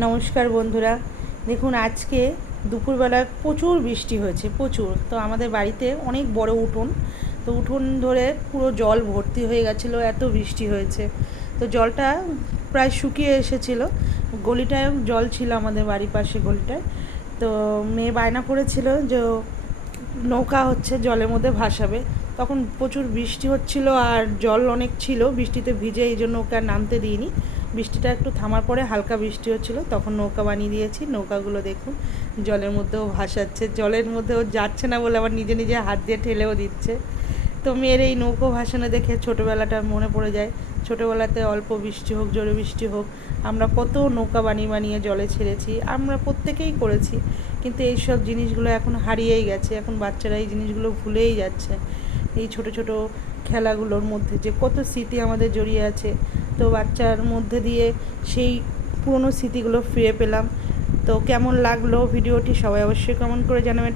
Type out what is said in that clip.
নমস্কার বন্ধুরা, দেখুন আজকে দুপুরবেলা প্রচুর বৃষ্টি হয়েছে, প্রচুর। তো আমাদের বাড়িতে অনেক বড় উঠোন, তো উঠোন ধরে পুরো জল ভর্তি হয়ে গেছিলো, এত বৃষ্টি হয়েছে। তো জলটা প্রায় শুকিয়ে এসেছিলো। গলিটায় জল ছিল, আমাদের বাড়ির পাশে গলিটায়। তো মেয়ে বায়না করেছিল যে নৌকা হচ্ছে জলের মধ্যে ভাসাবে। তখন প্রচুর বৃষ্টি হচ্ছিল আর জল অনেক ছিল, বৃষ্টিতে ভিজে, এই জন্য ওকে আর নামতে দিইনি। বৃষ্টিটা একটু থামার পরে হালকা বৃষ্টি হচ্ছিল, তখন নৌকা বানিয়ে দিয়েছি। নৌকাগুলো দেখুন জলের মধ্যেও ভাসাচ্ছে, জলের মধ্যেও যাচ্ছে না বলে আবার নিজে নিজে হাত দিয়ে ঠেলেও দিচ্ছে। তো মেয়ের এই নৌকো ভাসানো দেখে ছোটোবেলাটা মনে পড়ে যায়। ছোটোবেলাতে অল্প বৃষ্টি হোক, জোরে বৃষ্টি হোক, আমরা কত নৌকা বানিয়ে বানিয়ে জলে ছেড়েছি, আমরা প্রত্যেকেই করেছি। কিন্তু এই সব জিনিসগুলো এখন হারিয়েই গেছে, এখন বাচ্চারা এই জিনিসগুলো ভুলেই যাচ্ছে। এই ছোট ছোট খেলাগুলোর মধ্যে যে কত স্মৃতি আমাদের জড়িয়ে আছে। তো বাচ্চার মধ্যে দিয়ে সেই পুরনো স্মৃতিগুলো ফিরে পেলাম। তো কেমন লাগলো ভিডিওটি সবাই অবশ্যই কমেন্ট করে জানাবেন।